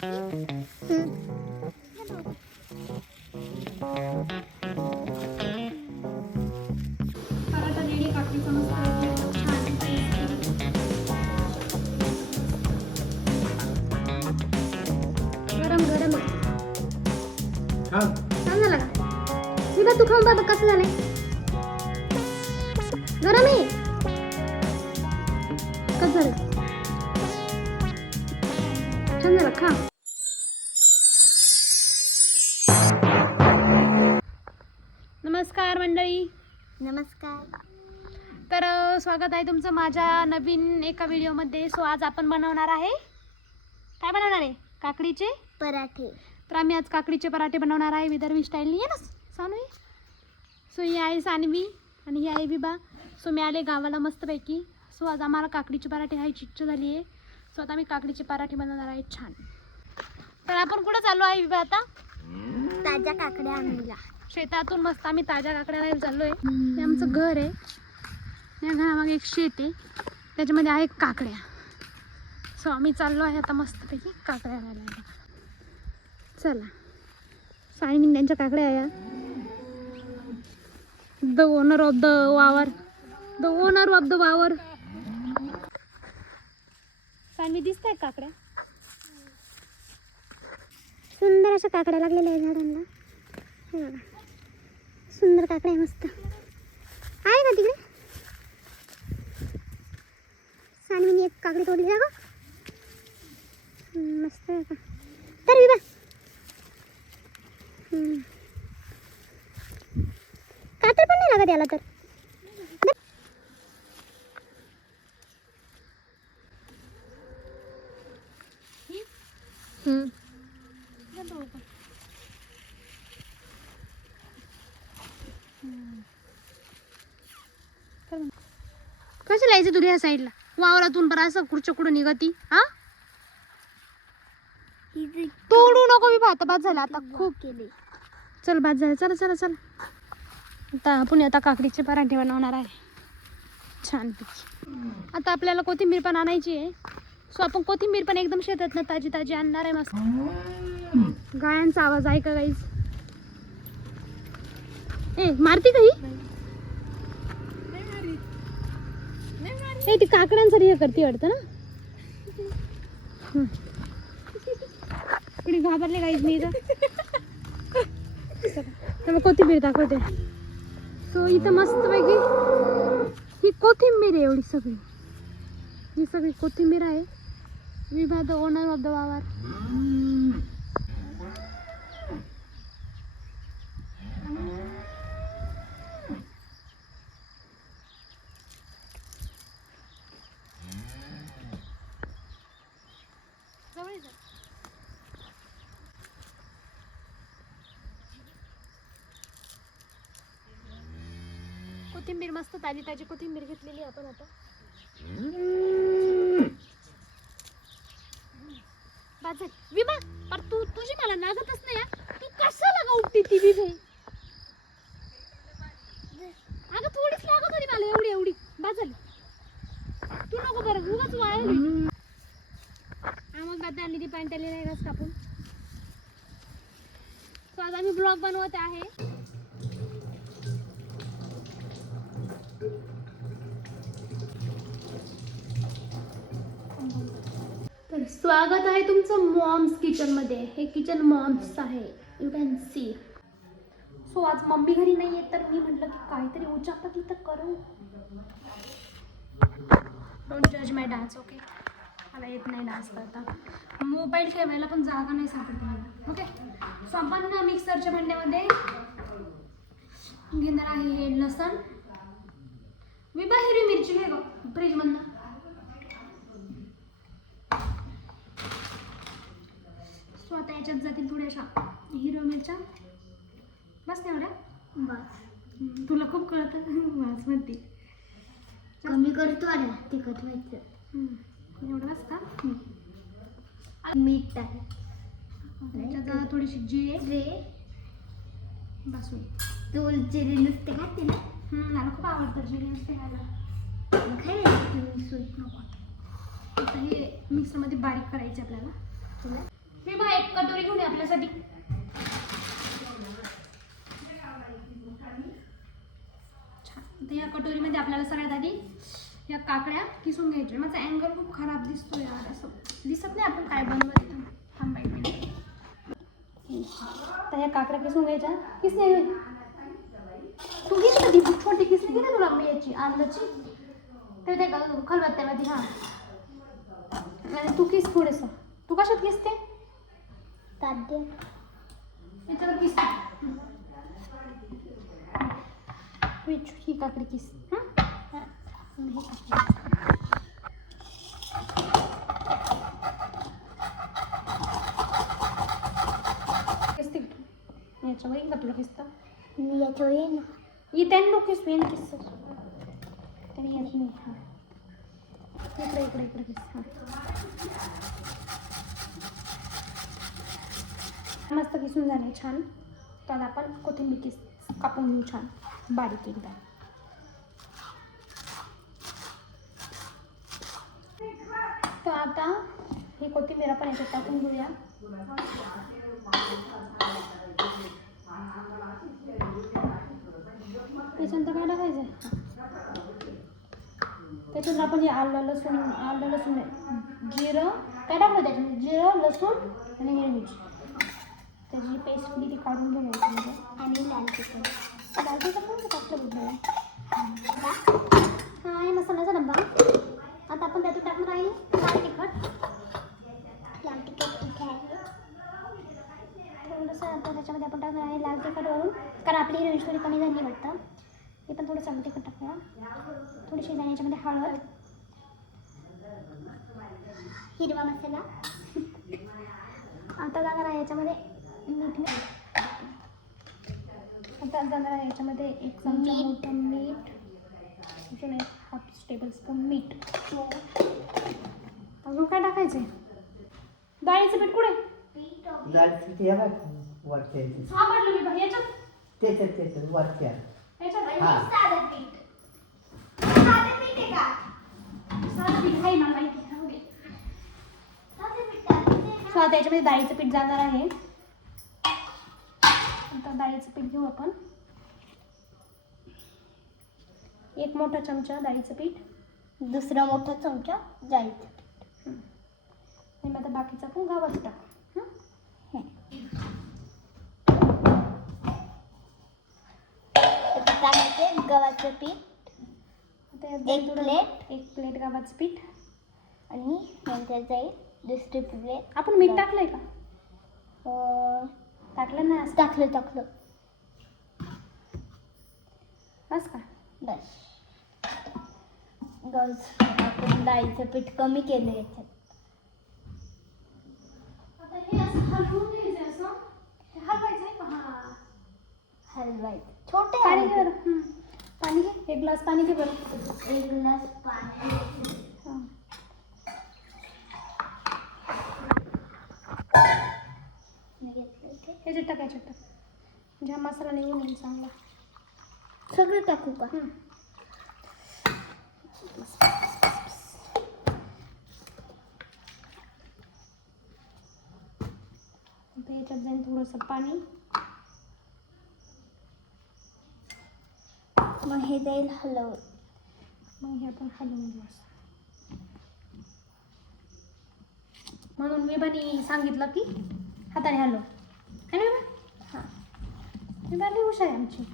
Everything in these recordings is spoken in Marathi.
पराठा रेडी काकडीचा मस्त छान गरम गरम छान झाला का? विभा तू खाऊन बघ कसं झालंय. गरम आहे. कसं झालं? छान झालं खा. नमस्कार मंडळी. नमस्कार. तर स्वागत आहे तुमचं माझ्या नवीन एका व्हिडिओमध्ये. सो आज आपण बनवणार आहे, काय बनवणार आहे? काकडीचे पराठे. तर आम्ही आज काकडीचे पराठे बनवणार आहे विदर्भी स्टाईलनी. आहे ना सानवी? सो ही आहे सानवी आणि ही आहे विभा. सो मी आले गावाला मस्तपैकी. सो आज आम्हाला काकडीचे पराठे खायची इच्छा झाली आहे. सो आता आम्ही काकडीचे पराठे बनवणार आहे छान. तर आपण कुठं चाललो आहे विभा आता? ताज्या काकड्या आणूया. शेतातून मस्त आम्ही ताज्या काकड्या आणायला चाललो आहे. हे आमचं घर आहे. या घरामागे एक शेत आहे, त्याच्यामध्ये आहे काकड्या. सो आम्ही चाललो आहे आता मस्तपैकी काकड्या आणायला. चला. सायनी त्यांच्या काकड्या आहे. द ओनर ऑफ द वावर. द ओनर ऑफ द वावर. सायनी दिसत आहेत काकड्या? सुंदर अशा काकड्या लागलेल्या आहे झाडांना. हे बघा, सुंदर काकड्या आहे मस्त. आहे का तिकडे? सानवीने एक काकडी तोडली जा गं. मस्त आहे का? तर विभा कातर पण नाही लागत याला तर. कसं लायचं तुला ह्या साईडला वावरातून बरं असं खुर्च्या कुठं निघती? हा, तोडू नको मी. आता बाद झालं, आता खूप केले. चल बाद झालं. चला चला चला. आता आपण आता काकडीचे पराठे बनवणार आहे छानपैकी. आता आपल्याला कोथिंबीर पण आणायची आहे. सो आपण कोथिंबीर पण एकदम शेतातनं ताजी ताजी आणणार आहे मस्त. गायांचा आवाज आहे का गाईच? ए मारती काही? ती काकड्यांसाठी हे करते वाटतं ना. इकडे घाबरले काहीच मी इथं. त्यामुळे कोथिंबीर दाखवते. सो इथं मस्तपैकी ही कोथिंबीर आहे. एवढी सगळी ही सगळी कोथिंबीर आहे. विभा द ओनर ऑफ द वावर. कोथिंबीर मस्त ताजी ताजी कोथिंबीर घेतलेली आपण आता. बाजार विमा पर तुझी मला लागतच नाही. तू कशाला गा उपटी ती विभे? अगं थोडीच लागत होती मला. एवढी एवढी बाजार तू नको बरं उगाच वाळली. मग आता आणली ती पॅन्ट आली नाही घास कापून. सो आज आम्ही ब्लॉग बनवत आहे. तर स्वागत आहे तुमचं मॉम्स किचन मध्ये. हे किचन मॉम्स आहे, यू कॅन सी. सो आज मम्मी घरी नाही आहे, तर मी म्हटलं की काहीतरी उचापत इथं करू. डोंट जज माय डान्स. ओके, मला येत नाही डान्स करता. मोबाईल ठेवायला पण जागा नाही सापडते मला. ओके, सो आपण मिक्सरच्या भांड्यामध्ये घेणार आहे हे लसण. विभा हिरवी मिरची घे गं फ्रीजमधनं. सो आता याच्यात जातील थोड्याशा हिरव्या मिरच्या. बस तेवढ्या बस. तुला खूप कळतं वास म्हणते. कमी करतो आला तिखट व्हायचं. एवढं बस का? मीठ टाक. त्याच्यात थोडीशी जिरे बस होईल. तू जिरे नुसते खाते ना? मला खूप आवडतं जिरे नुसते खायला. खायला आता हे मिक्सरमध्ये बारीक करायचे आपल्याला. तुला मी बघा एक कटोरी घेऊन ये आपल्यासाठी. छान. तर या कटोरीमध्ये आपल्याला सगळ्यात आधी या काकड्या किसून घ्यायच्या. माझा अँगल खूप खराब दिसतोय यार, असं दिसत नाही आपण काय बनवत. थांबा एक मिनिट. तर या काकड्या किसून घ्यायच्या. किसने तू घेत ना ती छोटी किसली घे ना तुला मी याची आंब्याची. तर ते खलबत्त्यामध्ये हां. आणि तू किस थोडंसं. तू कशात किसते? ताद्य याच्यावर किस. ही काकडी किस. हां हे किसते याच्यावर येईल का तुला किसतं? मी याच्यावर येईन ना. इथं नको किस येईन किस तरी येत नाही. हां इकडे इकडे इकडे किस. हां मस्त किसून झाले छान. तर आपण कोथिंबीर किस कापून घेऊ छान बारीक एकदा. तर आता ही कोथिंबीर आपण याच्यात टाकून घेऊया. त्याच्यानंतर काय टाकायचं? त्याच्यानंतर आपण हे आलं लसूण जिरं काय टाकलं त्याच्यामध्ये? जिरं लसूण आणि हिरवी मिरची त्याची पेस्ट ती काढून घेऊन यायची. आणि लाल तिखट. लाल तिखट पण टाकलं बघा. हा आहे मसाल्याचा डब्बा. आता आपण त्यातून टाकणार आहे लाल तिखट. लाल तिखट इथे आहे थोडंसं. आता त्याच्यामध्ये आपण टाकणार आहे लाल तिखट वरून, कारण आपली हिरवी मिरची थोडी कमी झाली वाटतं. हे पण थोडंसं लाल तिखट टाकूया. थोडीशी याच्यामध्ये हळद, हिरवा मसाला. आता जाणार आहे याच्यामध्ये मीठ. आता जाणार आहे याच्यामध्ये एक चमचा मोठं मीठ, अजून एक हाफ टेबलस्पून मीठ. अजून काय टाकायचं आहे? डाळीचं पीठ कुठे? सापडलं मी बघ याच्यात. वरच्या याच्यात साधं पीठ. साधं पीठ आहे का? साधं पीठ आहे मला माहिती. साधं पीठ टाकायचं. सो आता याच्यामध्ये डाळीचं पीठ जाणार आहे. आता डाळीचं पीठ घेऊ आपण. एक मोठा चमचा डाळीचं पीठ, दुसरा मोठा चमचा जायचं. आणि आता बाकीचं आपण गव्हाचं टाकू. टाकायचे गव्हाचं पीठ. आता यात एक थोडं प्लेट. एक प्लेट गव्हाचं पीठ. आणि नंतर जाईल दुसरी प्लेट. आपण मीठ टाकलंय का? टाकलं ना. टाकलं बस का? बस. आपण डाळीचं पीठ कमी केलं याच्यात. आता हे असं हलवून घ्यायचं. असं हे हलवायचं आहे का? हां हलवायचं. छोटे पाणी घे आहे. बरं. पाणी घे. एक ग्लास पाणी घे बरं. एक ग्लास पाणी. हां ह्याच्यात टाक याच्यात टाक. म्हणजे हा मसाला निघून येईल चांगला. सगळं टाकू का? आता याच्यात जाईल थोडंसं पाणी. मग हे जाईल हलवून. मग हे आपण हलवून घेऊ. म्हणून मी बनी सांगितलं की हाताने हलव. है ना? हां मी बाली हुशार आहे आमची.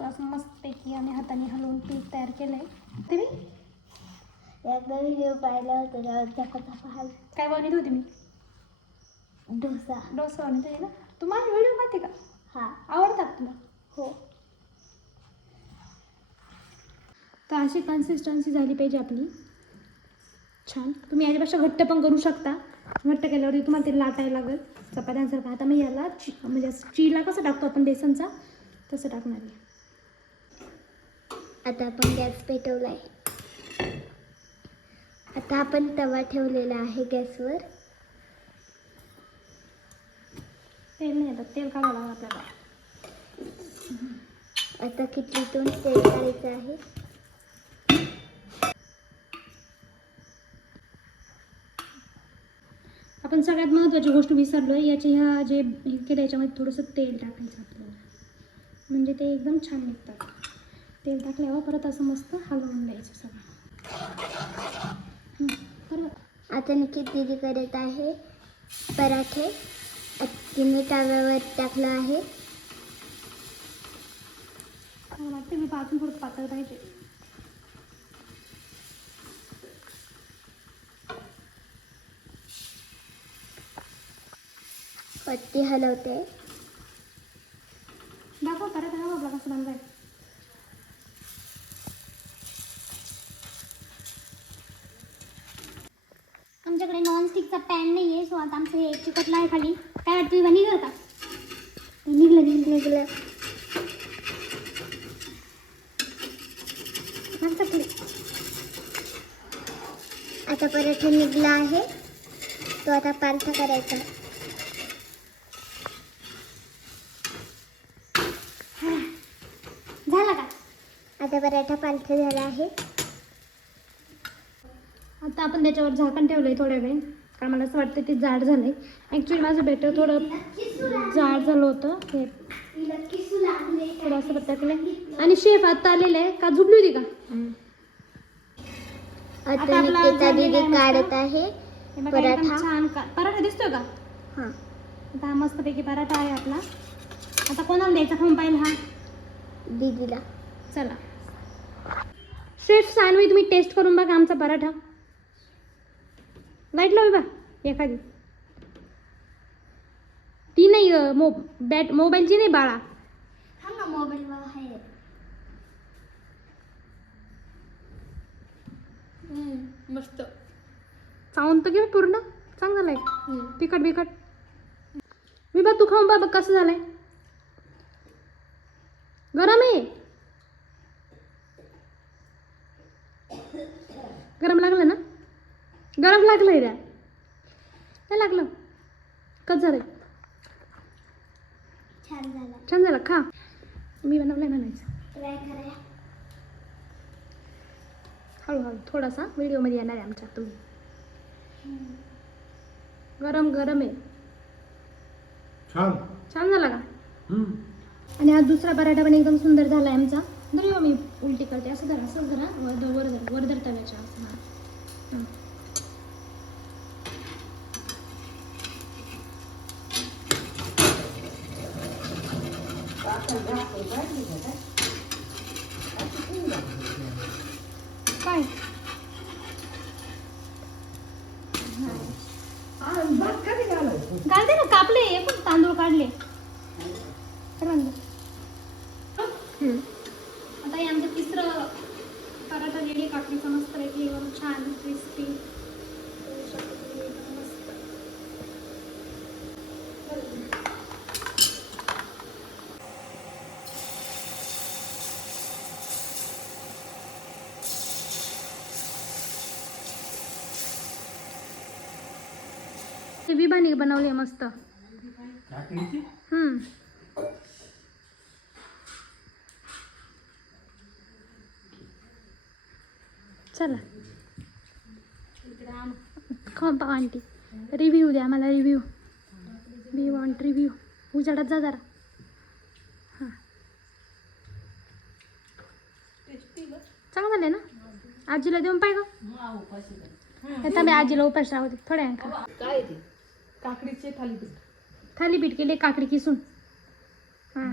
असं मस्तपैकी आम्ही हाताने हलवून पीठ तयार केलं आहे. तुम्ही एकदा व्हिडिओ पाहिला होता त्यावर काय बनवत होती मी? डोसा. डोसा बनवत होती ना. तू माझे व्हिडिओ पाहते का? हां. आवडतात तुला? हो. तर अशी कन्सिस्टन्सी झाली पाहिजे आपली छान. तुम्ही याच्यापेक्षा घट्ट पण करू शकता. घट्ट केल्यावरती तुम्हाला ते लाटायला लागेल चपात्यांसारखं. आता मी याला म्हणजे चीला कसं टाकतो आपण बेसनचा तसं टाकणार आहे. आता आपण गॅस पेटवला आहे. आता आपण तवा ठेवलेला आहे गॅसवर. तेल नाही येतात. तेल काढावं लागेल आपल्याला. आता किटलीतून तेल काढायचं आहे. आपण सगळ्यात महत्त्वाची गोष्ट विसरलो आहे, याचे ह्या जे हे केलं याच्यामध्ये थोडंसं तेल टाकायचं आपल्याला, म्हणजे ते एकदम छान निघतात. तेल टाकल्यावर परत असं मस्त हलवून द्यायचं सगळं. बरोबर. आता निकित दीदी करत आहे पराठे. तिने तव्यावर टाकलं आहे. मला वाटतं मी पाचून थोडं पातळ पाहिजे. पत्ती हलवते. दाखव पराठा दाखव आपला कसं बनवाय. आमच्याकडे नॉनस्टिकचा पॅन नाही आहे, सो आता आमचं हे चिकटलं आहे खाली. काय वाटतं तुला निघलं का? निघलं. आता पराठा निघला आहे, तो आता पालथा करायचा. झाला का? आता पराठा पालथा झाला आहे. आता आपण त्याच्यावर झाकण ठेवलंय थोड्या वेळ, कारण मला असं वाटतं ते जाड झालंय. ॲक्च्युली माझं बेटर थोडं जाड झालं होतं, हे थोडं असं टाकलं. आणि शेफ आता आलेलं आहे का? झोपली होती का? आता आपला निकिता झालेला दीदी आहे काढत आहे हे बघा, एकदम पराठा. छान पराठा दिसतोय का? हां, आता हा मस्तपैकी पराठा आहे आपला. आता कोणाला द्यायचा खाऊन पाहिजे हा? दीदीला. चला शेफ सानवी, तुम्ही टेस्ट करून बघा आमचा पराठा. लाईट लावी बा एखादी. ती नाही मोबाईलची नाही बाळा. हा ना, मोबाईल आहे. मस्त. चावून तर घे पूर्ण. चांगलं झालंय. तिखट बिकट. मी बा तू खाऊन बा बघ कसं झालंय. गरम आहे. गरम लागलं ना? गरम लागलंय रे. काय लागलं? कसं झालंय? छान झाला. छान झालं. खा. मी बनवलंय म्हणायचं. ट्राय करा. हळूहळू थोडासा व्हिडिओमध्ये येणार आहे आमच्या तुम्ही. गरम गरम आहे. छान झाला का? आणि हा दुसरा पराठा पण एकदम सुंदर झाला आहे आमचा. धर मी उलटी करते. असं धरा, असंच धरा. वर धर तव्याच्या असं. हां. काय घालते ना, कापले एकूण तांदूळ काढले. आता हे आमचं तिसरं पराठा रेडी. काकडीचा मस्त पैकी एकदम छान क्रिस्पी. विभानी बनवली मस्त. चला खाऊन पाहा आंटी. रिव्ह्यू द्या मला. रिव्ह्यू. We want review. उजाडात जा जरा. हां, चांगलं झालं ना? आजीला देऊन पाहिजे का? आता मी आजीला उपास राहते थोड्या अंका. काय ते? काकडीचे थालीपीठ. थालीपीठ केले काकडी किसून. हां.